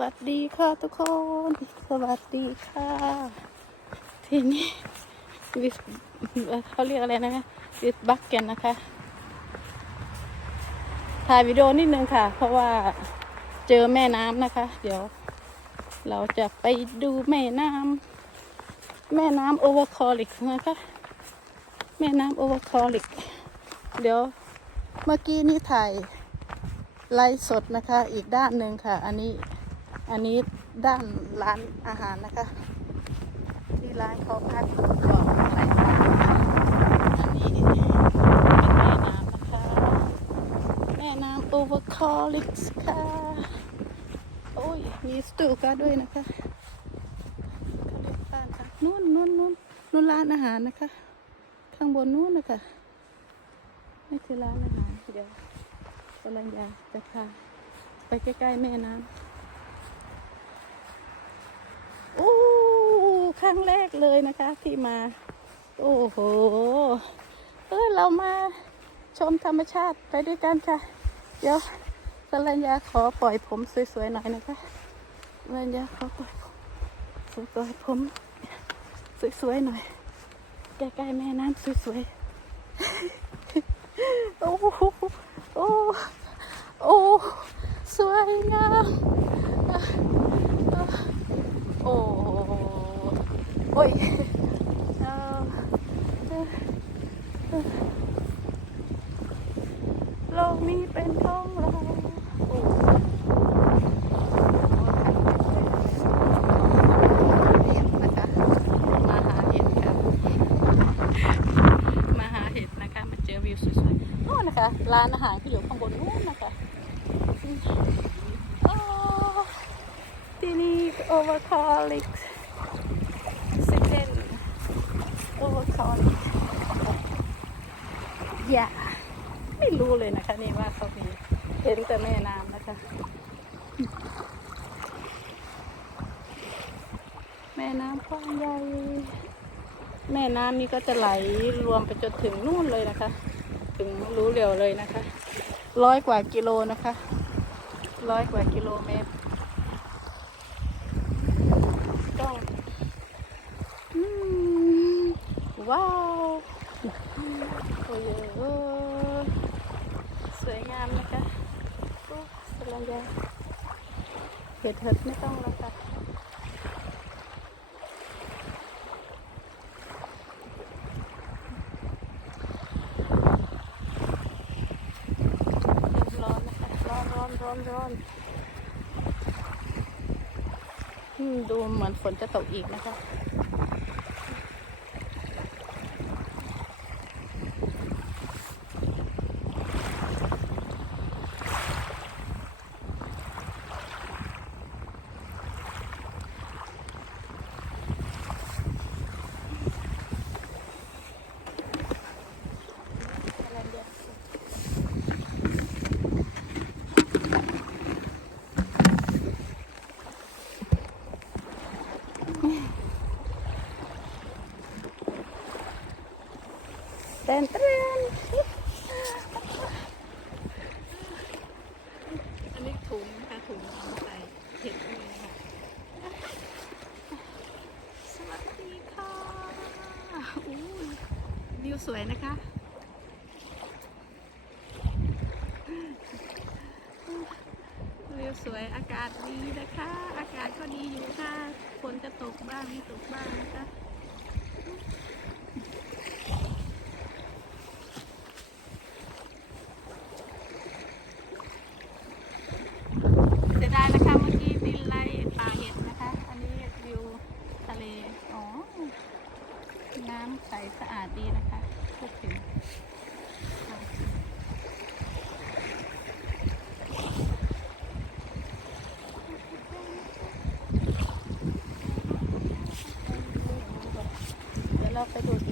วัสดีค่ะทุกคน สวัสดีค่ะ ทีนี้วิสเขาเรียกอะไรนะคะวิสบักเกนนะคะ ถ่ายวิดีโอนิดนึงค่ะ เพราะว่าเจอแม่น้ำนะคะ เดี๋ยว เราจะไปดูแม่น้ำแม่น้ำโอเวอร์คอลิกนะคะ แม่น้ำโอเวอร์คอลิก เดี๋ยวเมื่อกี้นี้ถ่ายไลฟ์สดนะคะ อีกด้านหนึ่งค่ะ อันนี้ อันนี้ด้านร้านอาหารนะคะ ที่ร้านเขาพักก่อนอะไรบ้างนอันนี้เป็นแม่น้ำนะคะ แม่น้ำโอเวอร์คอลิกค่ะ โอ้ย มีสตูก้าด้วยนะคะเขาเรียกบ้านค่ะนู่นนู่นนู่นนู่นร้านอาหารนะคะ ข้างบนนู่นนะคะนี่คือร้านอาหารเดี๋ยวกำลังยาจะพาไปใกล้ๆแม่น้ำโอ้ ครั้งแรกเลยนะคะที่มา โอ้โห เออเรามาชมธรรมชาติไปด้วยกันค่ะ เดี๋ยวสรัญญาขอปล่อยผมสวยๆหน่อยนะคะสรัญญาขอปล่อยผมปล่อยผมสวยๆหน่อย ใกล้ๆแม่น้ำสวยๆ โอ้โหโอ้โอ้สวยงามโอ้โห โอ้ยเอาโลกนี้เป็นของเราโอ้เห็นนะคะมาหาเห็ดค่ะมาหาเห็ดนะคะมาเจอวิวสวยๆนู่นนะคะร้านอาหารที่อยู่ข้างบนนู้นนะคะโอ้ที่นี่โอเวอร์คอลิกซิเดน โอเวอย่าไม่รู้เลยนะคะ นี่ว่าเขามีเห็นแต่แม่น้ำนะคะ แม่น้ำกว้างใหญ่แม่น้ำนี่ก็จะไหลรวมไปจนถึงนู่นเลยนะคะ ถึงรู้เหลียวเลยนะคะ ร้อยกว่ากิโลนะคะ ร้อยกว่ากิโลเมตรต้องอืม ว้าวโอ้ยสวยงามนะคะสลังยาเห็ดเห็ดไม่ต้องแล้วค่ะร้อนนะคะร้อนร้อนร้อนร้อนดูเหมือนฝนจะตกอีกนะคะ เต้นเต้นอันนี้ถุงนะคะถุงเอามาใส่เห็ดนี่นะคะสวัสดีค่ะอู้ยวิวสวยนะคะวิวสวยอากาศดีนะคะ อากาศก็ดีอยู่ค่ะฝนจะตกบ้างไม่ตกบ้างนะคะ เสียดายนะคะเมื่อกี้ดินไล่ป่าเห็ดนะคะ อันนี้วิวทะเล อ๋อ น้ำใสสะอาดดีนะคะพูกถึงค่งเดี๋ยวเราไปดู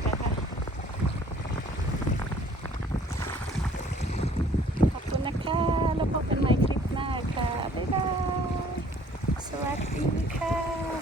electric car.